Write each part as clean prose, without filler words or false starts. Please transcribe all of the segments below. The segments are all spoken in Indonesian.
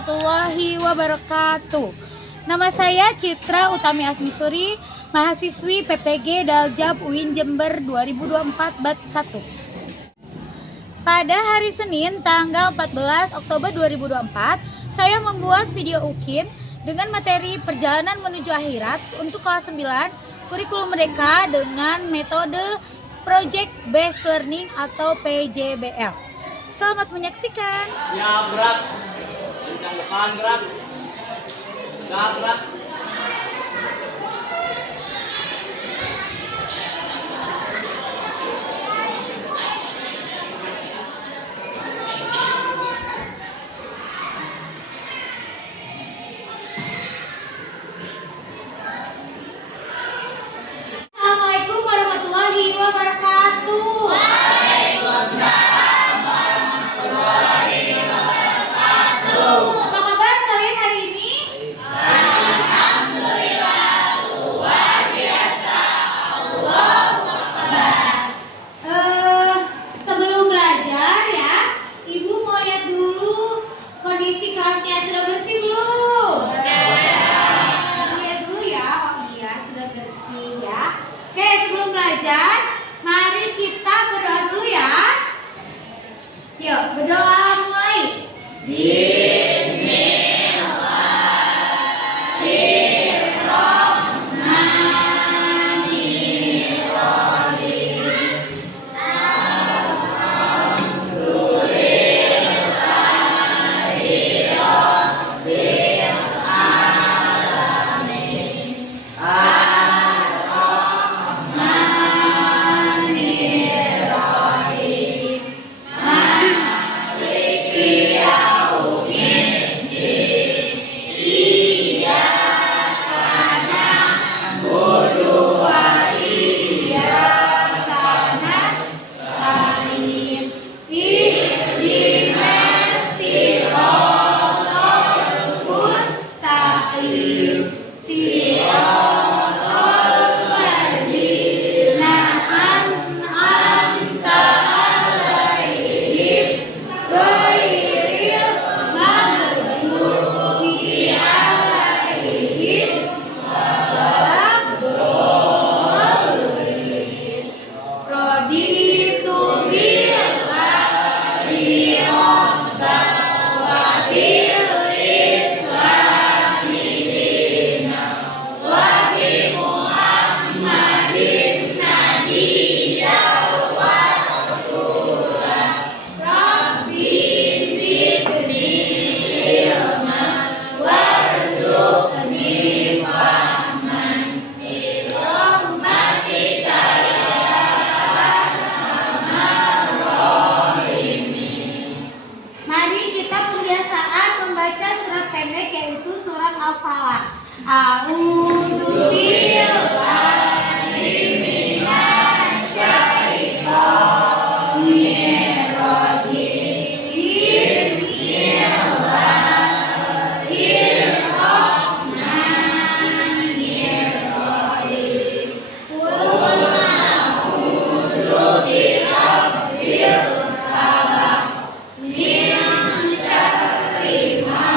warahmatullahi wabarakatuh. Nama saya Citra Utami Asmisuri, mahasiswi PPG Daljab UIN Jember 2024 Bat 1. Pada hari Senin tanggal 14 Oktober 2024, saya membuat video UKIN dengan materi perjalanan menuju akhirat untuk kelas 9 kurikulum merdeka dengan metode Project Based Learning atau PJBL. Selamat menyaksikan. Ya, gerak. Kencang depan, gerak. Gerak. Assalamualaikum warahmatullahi wabarakatuh. Apa kabar kalian hari ini? Alhamdulillah, luar biasa. Allahu Akbar. Sebelum belajar ya, Ibu mau lihat dulu kondisi kelasnya sudah bersih belum? Lihat dulu ya. Oh iya, sudah bersih ya. Oke, sebelum belajar, mari kita berdoa dulu ya. Yuk, berdoa mulai. Yaitu surat Al-Falaq. A'udzu billahi minasyaitonir rajim. Bismillahirrahmanirrahim. Qul a'udzu birabbil falaq min syarri ma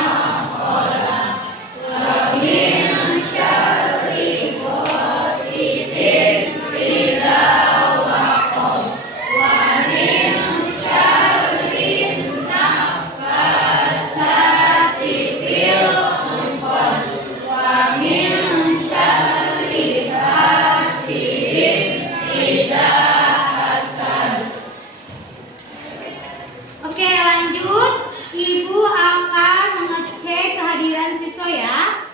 Oke, lanjut. Ibu akan mengecek kehadiran siswa ya.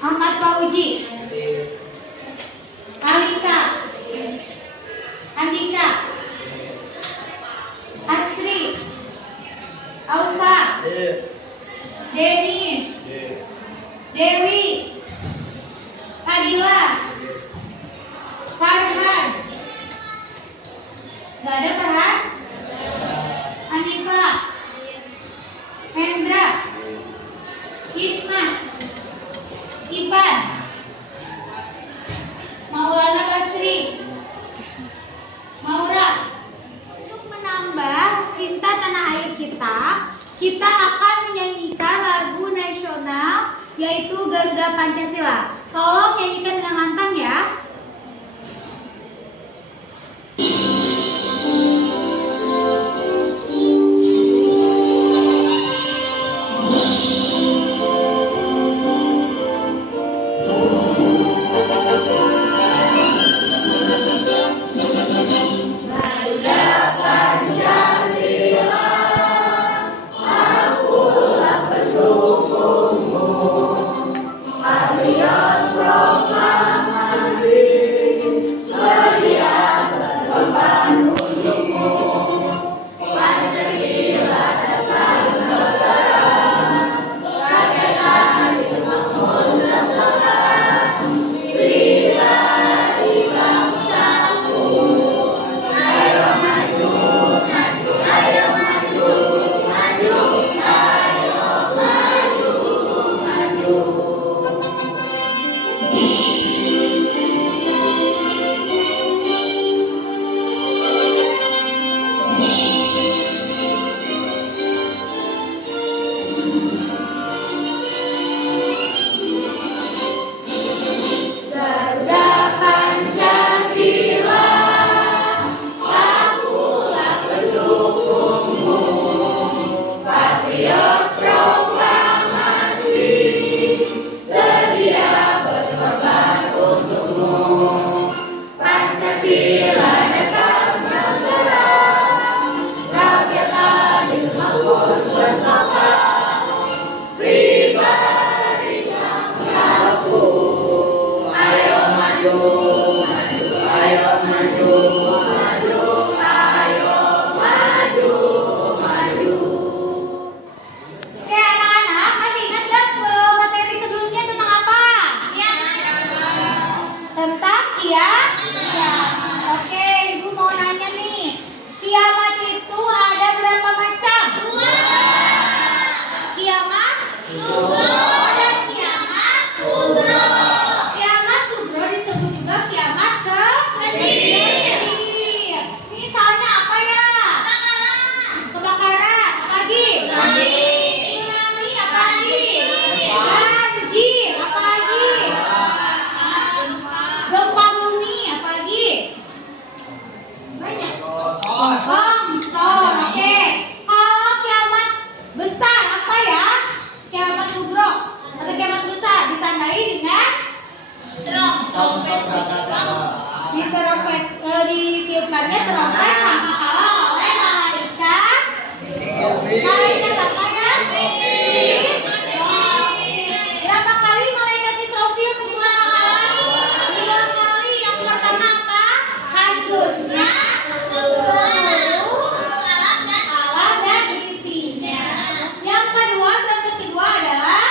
Ahmad Fauji, Alisa, Andika, Astri, Alfa, Denis, Dewi, Fadila, Farhan. Gak ada Farhan? Hanifa, Hendra, Isma, Ipan, kita akan menyanyikan lagu nasional yaitu Garuda Pancasila. Tolong nyanyikan dengan lantang ya. Tentang kiamat. Oke, Ibu mau nanya nih. Kiamat itu ada berapa macam? 2. Kiamat? Ada kiamat kubro. Kiamat kubro disebut juga kiamat kecil. Misalnya apa ya? Kebakaran. Apa lagi? Tsunami. Apa lagi? Banjir. Apa lagi? Gempa bumi, apa lagi? Banyak. Longsor, oke. Kalau kiamat besar apa ya? Kiamat kubro atau kiamat besar ditandai dengan ditiupkannya terompet sangkakala oleh malaikat. Malaikat apa ya? Berapa kali malaikat Israfil membuka sangkakala? 2 kali. Yang pertama apa? Hancurnya seluruh alam dan isinya. Yang kedua adalah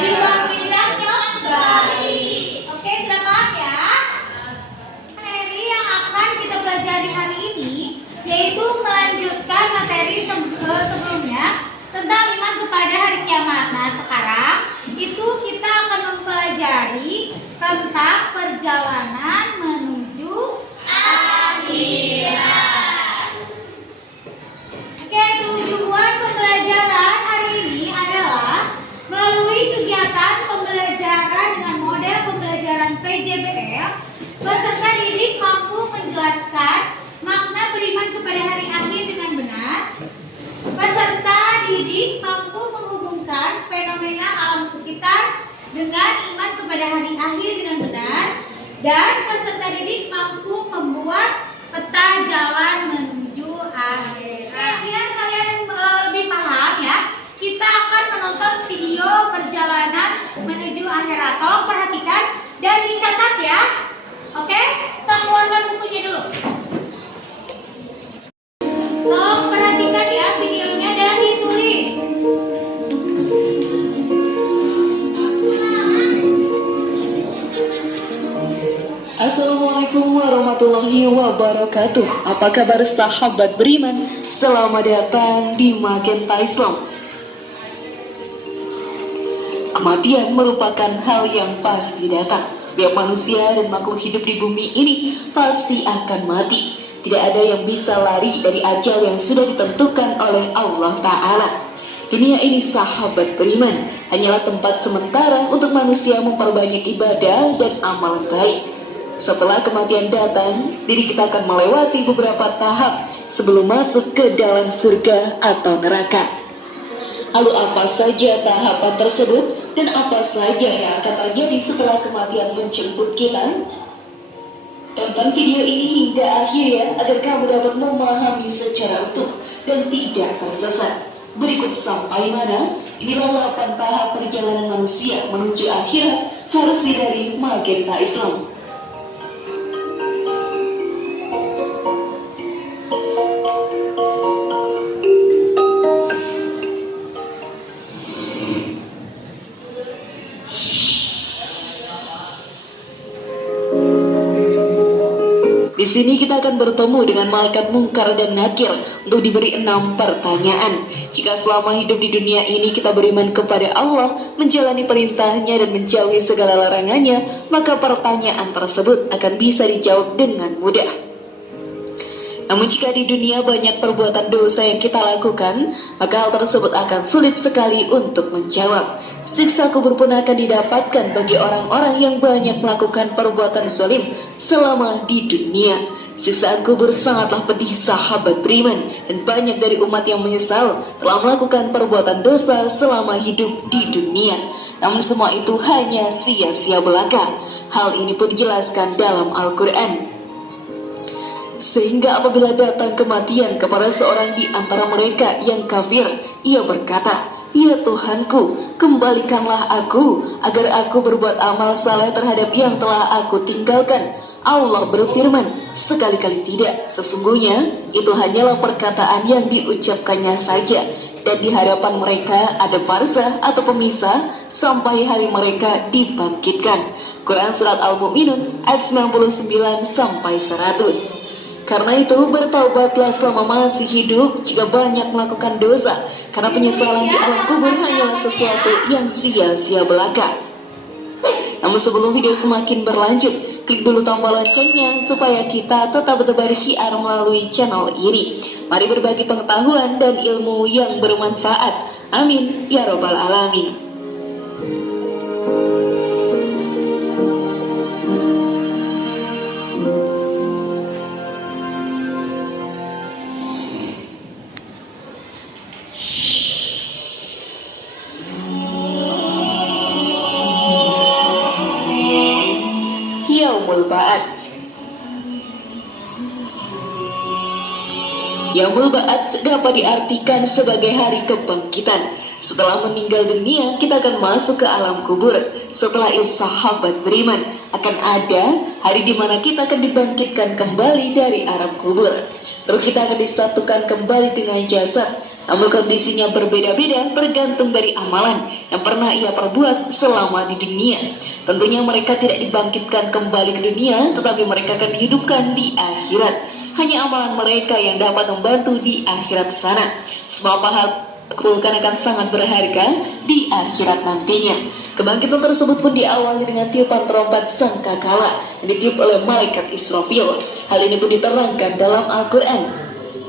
dibangunnya kembali. Oke, sudah paham ya? Materi yang akan kita pelajari hari ini yaitu melanjutkan materi sebelumnya tentang iman kepada hari kiamat. Nah, sekarang itu kita akan mempelajari tentang perjalanan menuju akhirat. Oke, tujuan pembelajaran hari ini adalah melalui kegiatan pembelajaran dengan model pembelajaran PJBL, peserta didik mampu menjelaskan makna beriman kepada hari akhir dengan benar. Peserta didik mampu menghubungkan fenomena alam sekitar dengan iman kepada hari akhir dengan benar. Dan peserta didik mampu membuat peta jalan menuju akhirat. Biar kalian lebih paham ya, kita akan menonton video perjalanan menuju akhirat. Tolong perhatikan dan dicatat ya. Oke, saya keluarkan bukunya dulu. Tolong perhatikan ya videonya dan ditulis. Assalamualaikum warahmatullahi wabarakatuh. Apa kabar sahabat beriman? Selamat datang di Magenta Islam. Kematian merupakan hal yang pasti datang. Setiap manusia dan makhluk hidup di bumi ini pasti akan mati. Tidak ada yang bisa lari dari ajal yang sudah ditentukan oleh Allah Ta'ala. Dunia ini, sahabat beriman, hanyalah tempat sementara untuk manusia memperbanyak ibadah dan amalan baik. Setelah kematian datang, diri kita akan melewati beberapa tahap sebelum masuk ke dalam surga atau neraka. Lalu apa saja tahapan tersebut dan apa saja yang akan terjadi setelah kematian menjemput kita? Tonton video ini hingga akhir ya, agar kamu dapat memahami secara utuh dan tidak tersesat. Berikut sampai mana? Inilah 8 tahap perjalanan manusia menuju akhirat versi dari Magenta Islam. Di sini kita akan bertemu dengan malaikat Munkar dan Nakir untuk diberi 6 pertanyaan. Jika selama hidup di dunia ini kita beriman kepada Allah, menjalani perintahnya dan menjauhi segala larangannya, maka pertanyaan tersebut akan bisa dijawab dengan mudah. Namun jika di dunia banyak perbuatan dosa yang kita lakukan, maka hal tersebut akan sulit sekali untuk menjawab. Siksa kubur pun akan didapatkan bagi orang-orang yang banyak melakukan perbuatan zalim selama di dunia. Siksaan kubur sangatlah pedih, sahabat beriman, dan banyak dari umat yang menyesal telah melakukan perbuatan dosa selama hidup di dunia. Namun semua itu hanya sia-sia belaka. Hal ini pun dijelaskan dalam Al-Quran. Sehingga apabila datang kematian kepada seorang di antara mereka yang kafir, ia berkata, "Ya Tuhanku, kembalikanlah aku agar aku berbuat amal saleh terhadap yang telah aku tinggalkan." Allah berfirman, "Sekali-kali tidak, sesungguhnya itu hanyalah perkataan yang diucapkannya saja, dan di hadapan mereka ada barzah atau pemisah sampai hari mereka dibangkitkan." Quran Surat Al-Mu'minun ayat 99 sampai 100. Karena itu bertaubatlah selama masih hidup jika banyak melakukan dosa, karena penyesalan di alam kubur hanyalah sesuatu yang sia-sia belaka. Namun sebelum video semakin berlanjut, klik dulu tombol loncengnya supaya kita tetap bertebar syiar melalui channel ini. Mari berbagi pengetahuan dan ilmu yang bermanfaat. Amin ya robbal alamin. Yaumul Ba'ats. Yaumul Ba'ats dapat diartikan sebagai hari kebangkitan. Setelah meninggal dunia, kita akan masuk ke alam kubur. Setelah itu, sahabat beriman, akan ada hari di mana kita akan dibangkitkan kembali dari alam kubur. Lalu kita akan disatukan kembali dengan jasad. Namun kondisinya berbeda-beda tergantung dari amalan yang pernah ia perbuat selama di dunia. Tentunya mereka tidak dibangkitkan kembali ke dunia, tetapi mereka akan dihidupkan di akhirat. Hanya amalan mereka yang dapat membantu di akhirat sana. Semua pahala kumpulkan akan sangat berharga di akhirat nantinya. Kebangkitan tersebut pun diawali dengan tiupan trompet sangkakala yang ditiup oleh malaikat Israfil. Hal ini pun diterangkan dalam Al-Quran.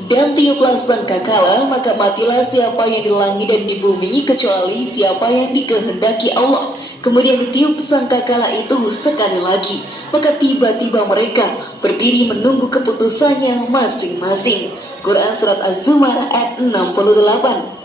Dan tiuplah sangkakala, maka matilah siapa yang di langit dan di bumi kecuali siapa yang dikehendaki Allah. Kemudian ditiup sangkakala itu sekali lagi, maka tiba-tiba mereka berdiri menunggu keputusannya masing-masing. Quran Surat Az-Zumar ayat 68.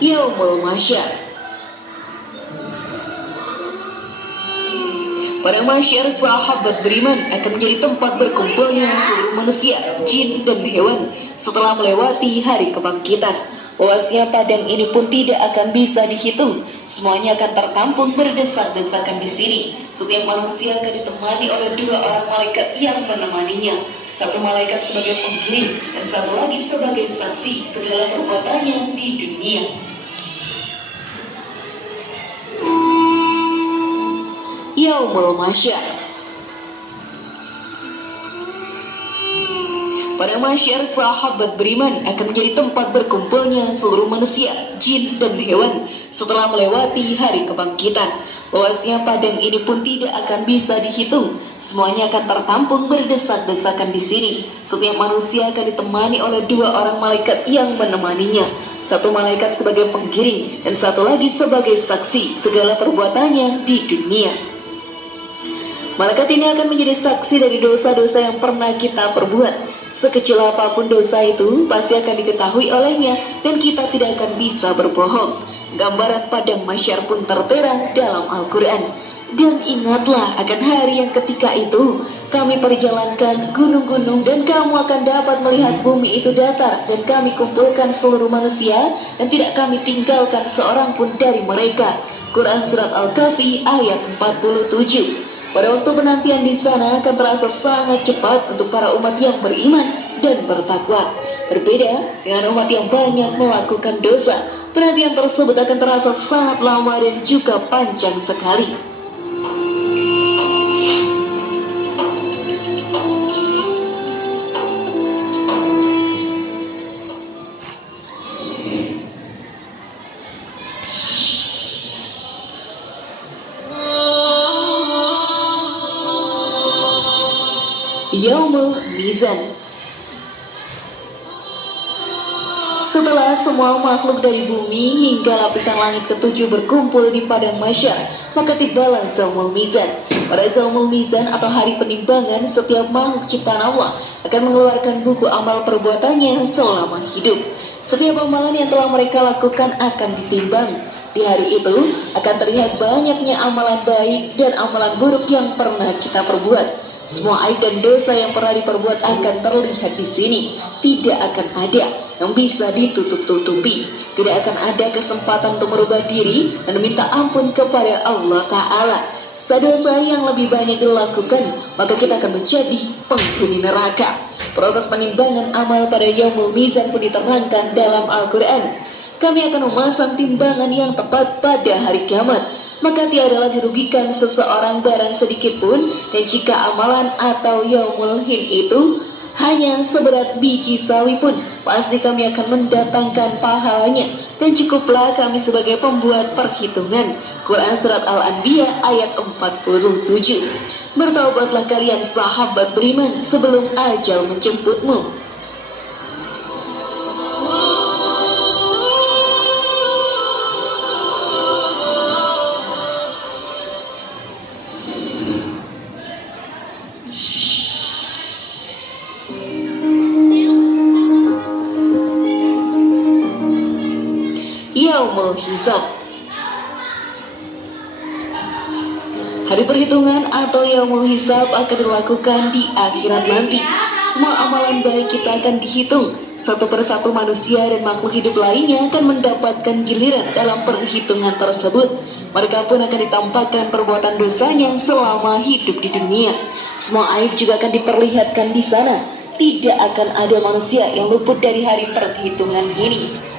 Yaumul Mahsyar. Pada mahsyar, sahabat beriman akan menjadi tempat berkumpulnya seluruh manusia, jin, dan hewan setelah melewati hari kebangkitan. Luasnya padang ini pun tidak akan bisa dihitung. Semuanya akan tertampung berdesak-desakan di sini. Setiap manusia akan ditemani oleh 2 orang malaikat yang menemaninya. Satu malaikat sebagai pengirim dan satu lagi sebagai saksi segala perbuatannya di dunia. Yaumul Mahsyar. Pada masyar sahabat beriman akan menjadi tempat berkumpulnya seluruh manusia, jin, dan hewan setelah melewati hari kebangkitan. Luasnya padang ini pun tidak akan bisa dihitung. Semuanya akan tertampung berdesak-desakan di sini. Setiap manusia akan ditemani oleh 2 orang malaikat yang menemaninya. Satu malaikat sebagai penggiring dan satu lagi sebagai saksi segala perbuatannya di dunia. Malaikat ini akan menjadi saksi dari dosa-dosa yang pernah kita perbuat. Sekecil apapun dosa itu pasti akan diketahui olehnya dan kita tidak akan bisa berbohong. Gambaran padang mahsyar pun tertera dalam Al-Quran. Dan ingatlah akan hari yang ketika itu kami perjalankan gunung-gunung dan kamu akan dapat melihat bumi itu datar, dan kami kumpulkan seluruh manusia dan tidak kami tinggalkan seorang pun dari mereka. Quran Surat Al-Kahfi ayat 47. Pada waktu penantian di sana akan terasa sangat cepat untuk para umat yang beriman dan bertakwa. Berbeda dengan umat yang banyak melakukan dosa, penantian tersebut akan terasa sangat lama dan juga panjang sekali. Yaumul Mizan. Setelah semua makhluk dari bumi hingga lapisan langit ketujuh berkumpul di padang mahsyar, maka tibalah Yaumul Mizan. Pada Yaumul Mizan atau hari penimbangan, setiap makhluk ciptaan Allah akan mengeluarkan buku amal perbuatannya selama hidup. Setiap amalan yang telah mereka lakukan akan ditimbang. Di hari itu akan terlihat banyaknya amalan baik dan amalan buruk yang pernah kita perbuat. Semua aib dan dosa yang pernah diperbuat akan terlihat di sini. Tidak akan ada yang bisa ditutup-tutupi. Tidak akan ada kesempatan untuk merubah diri dan meminta ampun kepada Allah Ta'ala. Dosa yang lebih banyak dilakukan, maka kita akan menjadi penghuni neraka. Proses penimbangan amal pada Yaumul Mizan pun diterangkan dalam Al-Quran. Kami akan memasang timbangan yang tepat pada hari kiamat, maka tiadalah dirugikan seseorang barang sedikit pun. Dan jika amalan atau yaumul hin itu hanya seberat biji sawi pun, pasti kami akan mendatangkan pahalanya, dan cukuplah kami sebagai pembuat perhitungan. Quran Surat Al-Anbiya ayat 47. Bertaubatlah kalian sahabat beriman sebelum ajal menjemputmu. Yaumul Hisab. Hari perhitungan atau Yaumul Hisab akan dilakukan di akhirat nanti. Semua amalan baik kita akan dihitung. Satu persatu manusia dan makhluk hidup lainnya akan mendapatkan giliran dalam perhitungan tersebut. Mereka pun akan ditampakkan perbuatan dosanya selama hidup di dunia. Semua aib juga akan diperlihatkan di sana. Tidak akan ada manusia yang luput dari hari perhitungan ini.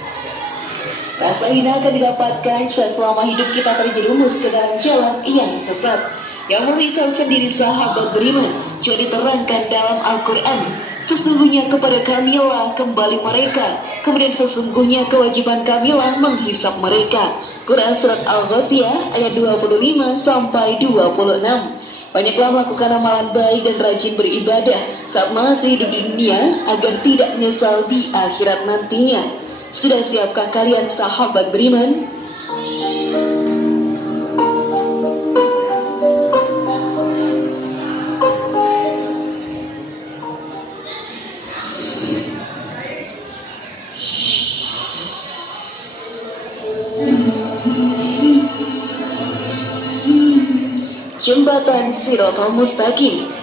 Rasa hina akan didapatkan jika selama hidup kita terjerumus ke dalam jalan yang sesat. Yaumul Hisab sendiri sahabat beriman juga diterangkan dalam Al-Quran. Sesungguhnya kepada kamilah kembali mereka, kemudian sesungguhnya kewajiban kamilah menghisap mereka. Quran Surat Al-Ghasyiyah ayat 25 sampai 26. Banyaklah melakukan amalan baik dan rajin beribadah saat masih hidup di dunia agar tidak menyesal di akhirat nantinya. Sudah siapkah kalian sahabat beriman? Jembatan Shiratal Mustaqim.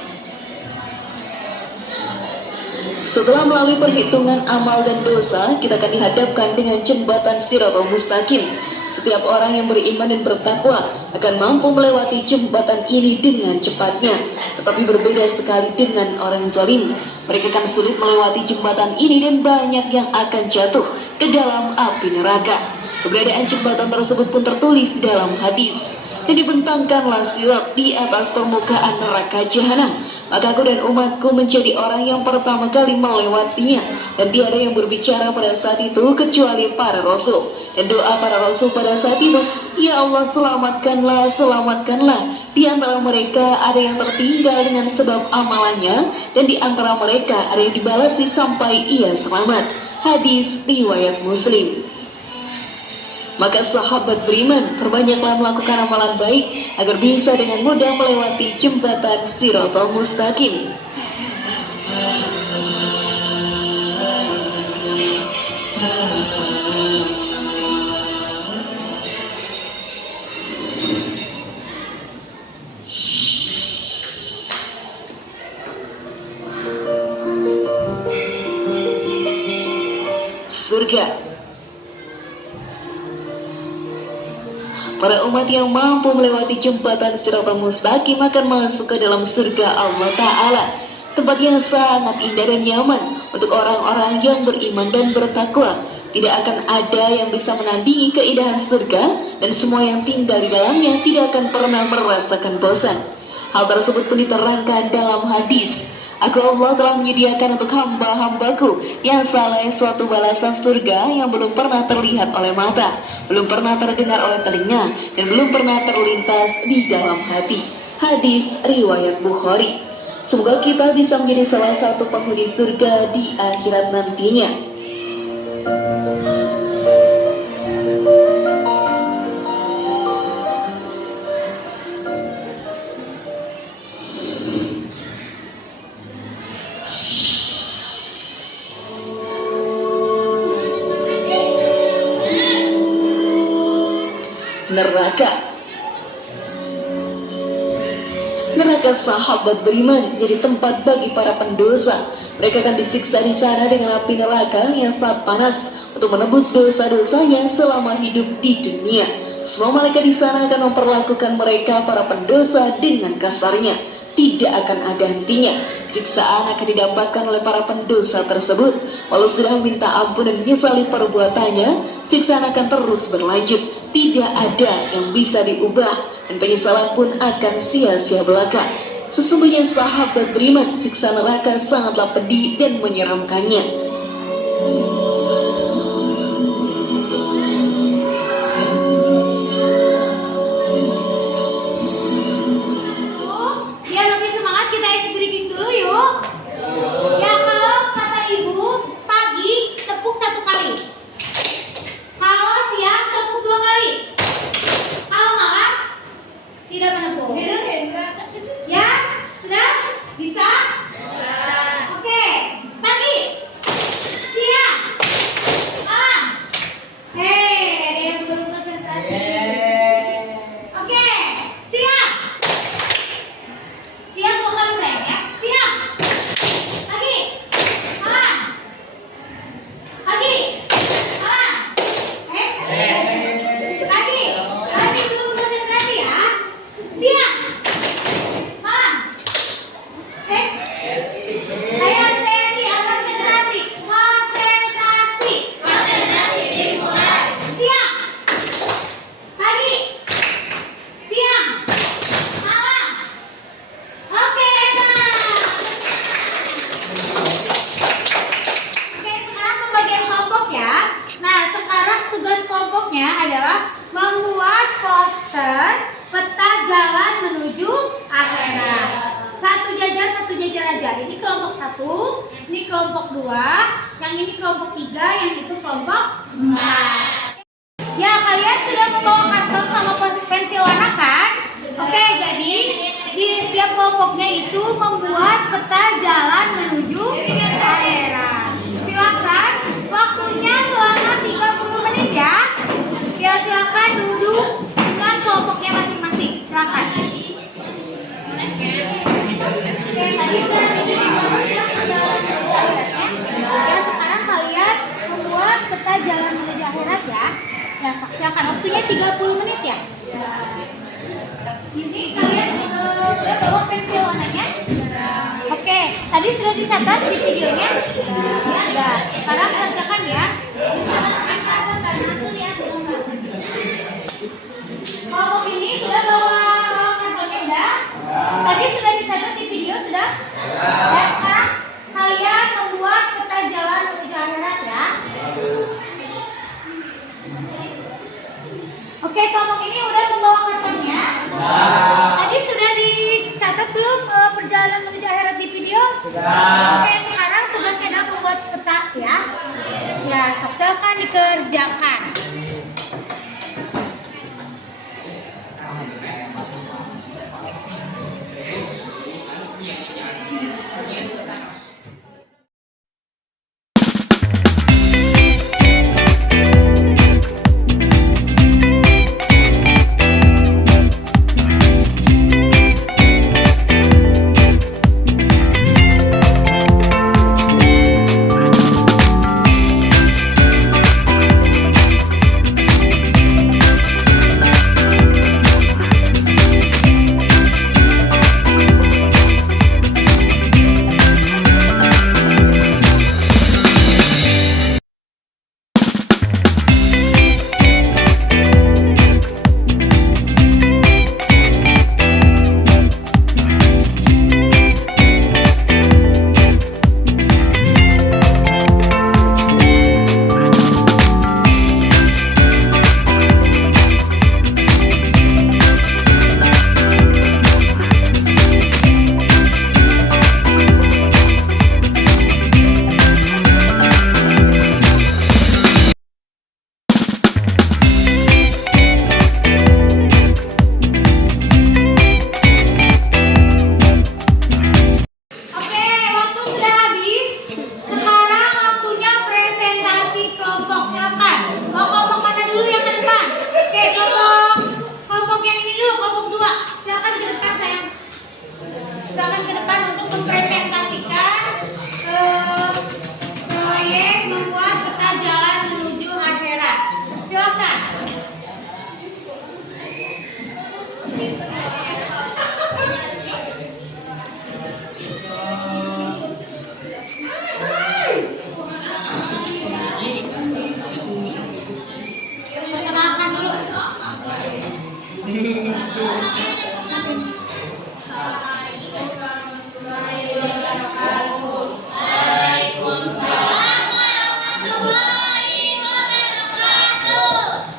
Setelah melalui perhitungan amal dan dosa, kita akan dihadapkan dengan jembatan Shiratal Mustaqim. Setiap orang yang beriman dan bertakwa akan mampu melewati jembatan ini dengan cepatnya. Tetapi berbeda sekali dengan orang zalim. Mereka akan sulit melewati jembatan ini dan banyak yang akan jatuh ke dalam api neraka. Keberadaan jembatan tersebut pun tertulis dalam hadis. Dan dibentangkanlah sirat di atas permukaan neraka jahanam. maka aku dan umatku menjadi orang yang pertama kali melewatinya, dan tiada yang berbicara pada saat itu kecuali para rasul. Dan doa para rasul pada saat itu, ya Allah, selamatkanlah, selamatkanlah. Di antara mereka ada yang tertinggal dengan sebab amalannya, dan di antara mereka ada yang dibalasi sampai ia selamat. Hadis riwayat Muslim. Maka sahabat beriman, perbanyaklah melakukan amalan baik agar bisa dengan mudah melewati jembatan Shiratal Mustaqim. Surga. Para umat yang mampu melewati jembatan Shiratal Mustaqim akan masuk ke dalam surga Allah Ta'ala, tempat yang sangat indah dan nyaman untuk orang-orang yang beriman dan bertakwa. Tidak akan ada yang bisa menandingi keindahan surga, dan semua yang tinggal di dalamnya tidak akan pernah merasakan bosan. Hal tersebut pun diterangkan dalam hadis, Aku Allah telah menyediakan untuk hamba-hambaku yang saleh suatu balasan surga yang belum pernah terlihat oleh mata, belum pernah terdengar oleh telinga, dan belum pernah terlintas di dalam hati. Hadis riwayat Bukhari. Semoga kita bisa menjadi salah satu penghuni surga di akhirat nantinya. Neraka sahabat beriman jadi tempat bagi para pendosa. Mereka akan disiksa di sana dengan api neraka yang sangat panas untuk menebus dosa-dosanya selama hidup di dunia. Semua malaikat di sana akan memperlakukan mereka para pendosa dengan kasarnya. Tidak akan ada hentinya. Siksaan akan didapatkan oleh para pendosa tersebut. Walau sudah meminta ampun dan menyesali perbuatannya, siksaan akan terus berlanjut. Tidak ada yang bisa diubah, dan penyesalan pun akan sia-sia belaka. Sesungguhnya sahabat beriman, siksa neraka sangatlah pedih dan menyeramkannya. Adalah membuat poster peta jalan menuju akhirat. Satu jajar aja. Ini kelompok 1, ini kelompok 2, yang ini kelompok 3, yang itu kelompok 4. Ya, kalian sudah membawa karton sama pensil warna kan? Oke, jadi di tiap kelompoknya itu membuat peta jalan menuju akhirat. Silakan, waktunya selama 30 menit ya. Ya, silakan duduk dengan kelompoknya masing-masing. Silakan. Oke, tadi udah duduk di kelompoknya ya. Sekarang kalian membuat peta jalan menuju akhirat ya. Ya, silakan. Waktunya 30 menit ya. Ini kalian udah bawa pensil warnanya? Oke, tadi sudah dicatat di videonya? Ya, sekarang kerjakan ya. Kelompok ini sudah bawa karton enggak? Tadi sudah dicatat di video sudah? Ya, sekarang kalian membuat peta jalan menuju akhirat ya. Oke, kelompok ini udah membawa kartonnya. Tadi sudah dicatat belum perjalanan menuju akhirat di video? Oke, sekarang tugasnya adalah membuat peta ya. Ya, silakan dikerjakan.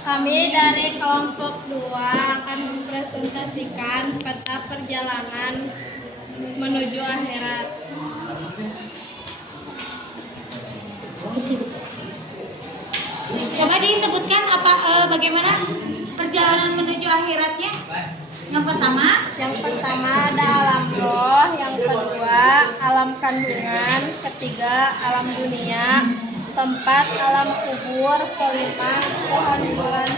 Kami dari kelompok 2 akan mempresentasikan peta perjalanan menuju akhirat. Coba disebutkan bagaimana perjalanan menuju akhiratnya. Yang pertama ada alam roh, yang kedua alam kandungan, ketiga alam dunia, keempat alam kubur, kelima kehancuran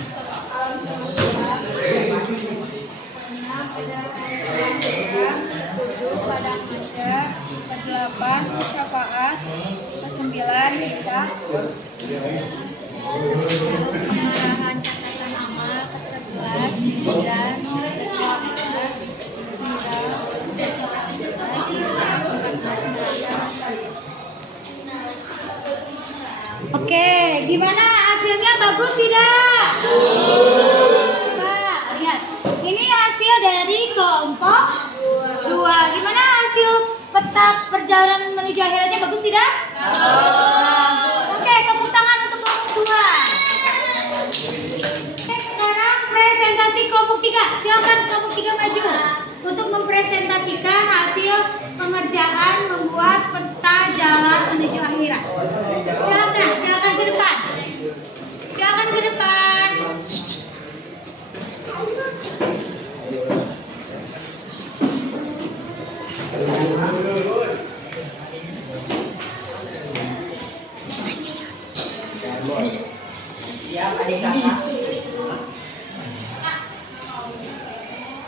alam semesta, keenam ada alam kubur, ketujuh padang mahsyar, kedelapan syafaat, kesembilan hisab, pengarahan catatan amal, ke-11 dan Oke, gimana hasilnya, bagus tidak? Coba lihat. Ini hasil dari kelompok 2. Gimana hasil peta perjalanan menuju akhiratnya, bagus tidak? Oke, tepuk tangan untuk kelompok 2. Oke, sekarang presentasi kelompok 3. Silakan kelompok 3 maju untuk mempresentasikan hasil pengerjaan membuat peta jalan menuju akhirat. Silakan ke depan. Silakan ke depan. Siap adik kakak.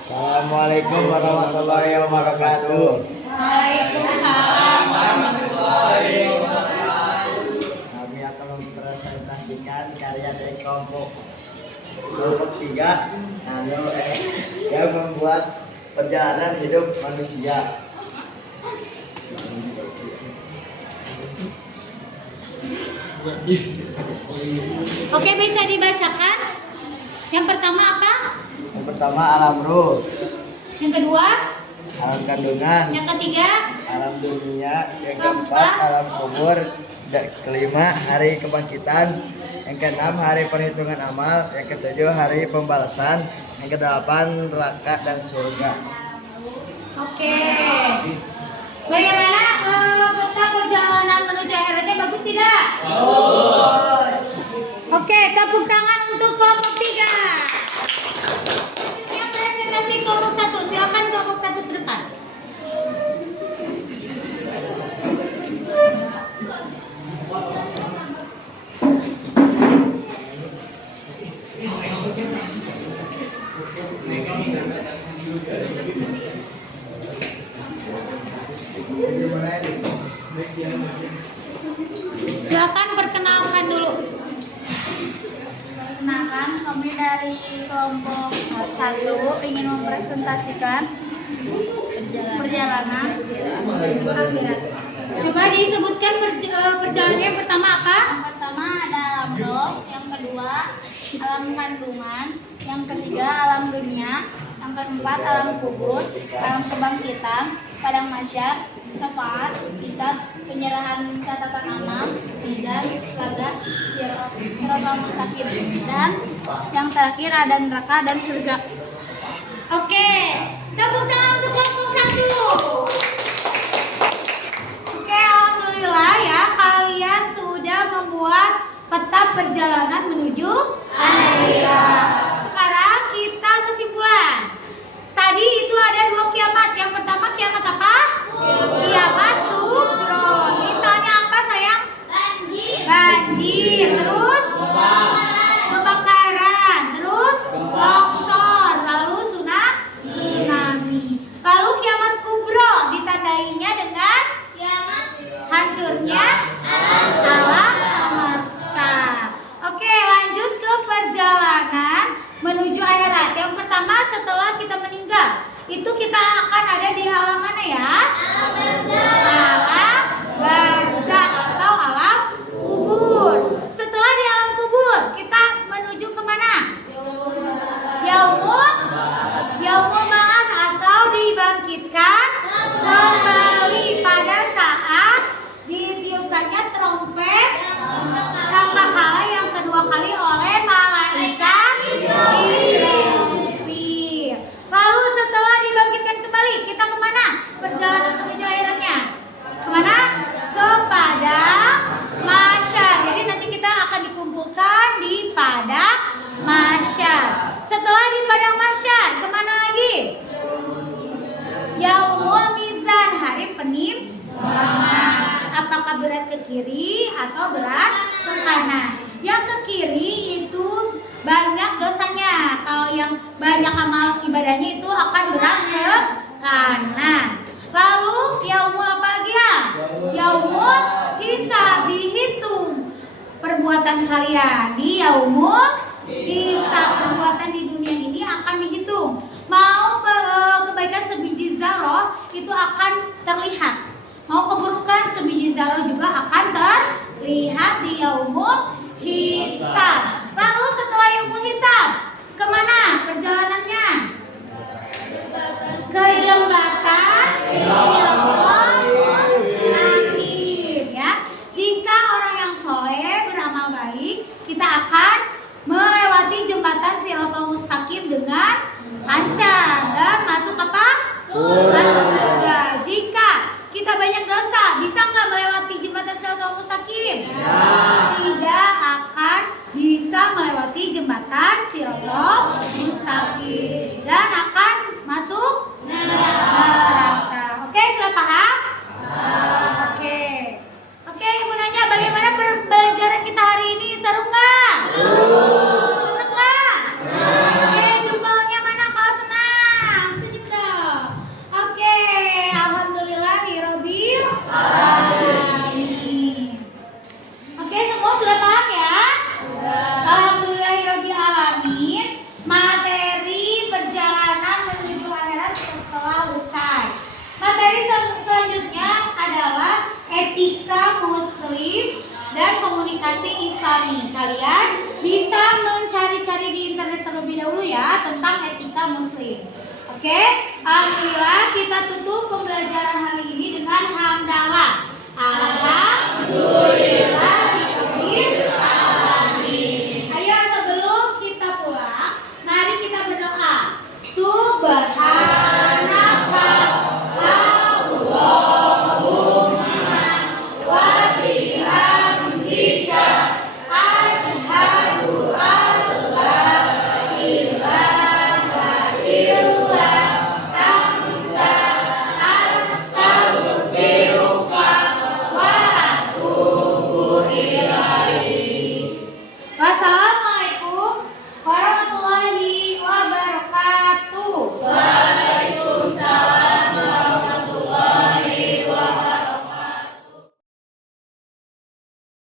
Assalamualaikum warahmatullahi wabarakatuh. Waalaikumsalam warahmatullahi wabarakatuh. Kami akan mempresentasikan karya dari kelompok 3 yang membuat perjalanan hidup manusia. Oke, bisa dibacakan. Yang pertama apa? Yang pertama alam ruh, Yang kedua? alam kandungan. Yang ketiga, Alam dunia. Yang keempat, alam kubur. Kelima, hari kebangkitan. Yang keenam, hari perhitungan amal. Yang ketujuh, hari pembalasan. Yang kedelapan, neraka dan surga. oke. Bagaimana peta perjalanan menuju akhiratnya, bagus tidak? Bagus. Oke, tepuk tangan untuk kelompok 3. Yang presentasi kelompok 1, silakan kelompok 1 ke depan. Silakan perkenalkan dulu. Perkenalkan, kami dari kelompok 1 ingin mempresentasikan perjalanan menuju akhirat. Coba disebutkan perjalanannya yang pertama apa? Yang pertama ada alam roh, yang kedua alam kandungan, yang ketiga alam dunia, yang keempat alam kubur, alam kebangkitan, padang mahsyar, syafaat, hisab, penyerahan catatan amal, mizan, surga, siratal mustaqim, dan yang terakhir ada neraka dan surga. Oke, tepuk tangan untuk kelompok 1. Oke, alhamdulillah ya, kalian sudah membuat peta perjalanan menuju akhirat. Sekarang kita kesimpulan. Tadi itu ada 2 kiamat. Yang pertama kiamat apa? Kiamat sugro. Misalnya apa sayang? Banjir. Terus kebakaran. Terus longsor. Lalu tsunami. Lalu kiamat kubro ditandainya dengan hancurnya alam semesta. Oke, lanjut ke perjalanan menuju akhirat. Yang pertama setelah kita meninggal, itu kita akan ada di alam mana ya? Alam barzakh atau alam kubur. Setelah di alam kubur, kita menuju kemana? Yaumul ba'ats atau dibangkitkan kembali pada saat ditiupkannya trompet sangkakala yang kedua kali oleh malaikat Israfil. Lalu setelah dibangkitkan kembali, kita kemana? Perjalanan menuju akhiratnya kemana? Kepada mahsyar. Jadi nanti kita akan dikumpulkan di padang mahsyar. Setelah di padang mahsyar, kemana lagi? Yaumul mizan, hari penimbangan. Apakah berat ke kiri atau berat ke kanan? Yang ke kiri itu banyak dosanya. Kalau yang banyak amal ibadahnya itu akan berat ke kanan. Lalu yaumul apa lagi ya? Yaumul hisab, dihitung perbuatan kalian di yaumul hisab. Perbuatan di dunia ini akan dihitung. Mau kebaikan sebiji zarah itu akan terlihat. Mau keburukan sebiji zarah juga akan terlihat di yaumul hisab. Lalu setelah yaumul hisab, kemana perjalanannya? Ke jembatan Siratal Mustaqim ya. Jika orang yang soleh beramal baik, kita akan melewati jembatan Siratal Mustaqim dengan lancar dan masuk apa? Masuk surga. Jika kita banyak dosa, bisa nggak melewati jembatan Siratal Mustaqim? Tidak akan bisa melewati jembatan Siratal Mustaqim dan akan masuk neraka. Oke, sudah paham? Oke. Oke, Ibu nanya bagaimana pembelajaran kita hari ini? Seru nggak? Seneng nggak? Oke, jumlahnya mana kalau senang? Senyum dong. Oke, alhamdulillahirabbil alamin. Oke, semua sudah paham ya? Alhamdulillahirabbil alamin. Materi perjalanan menuju akhirat setelah usai. Materi selanjutnya adalah etika muslim dan komunikasi islami. Kalian bisa mencari-cari di internet terlebih dahulu ya tentang etika muslim. Oke. Oke, alhamdulillah kita tutup pembelajaran hari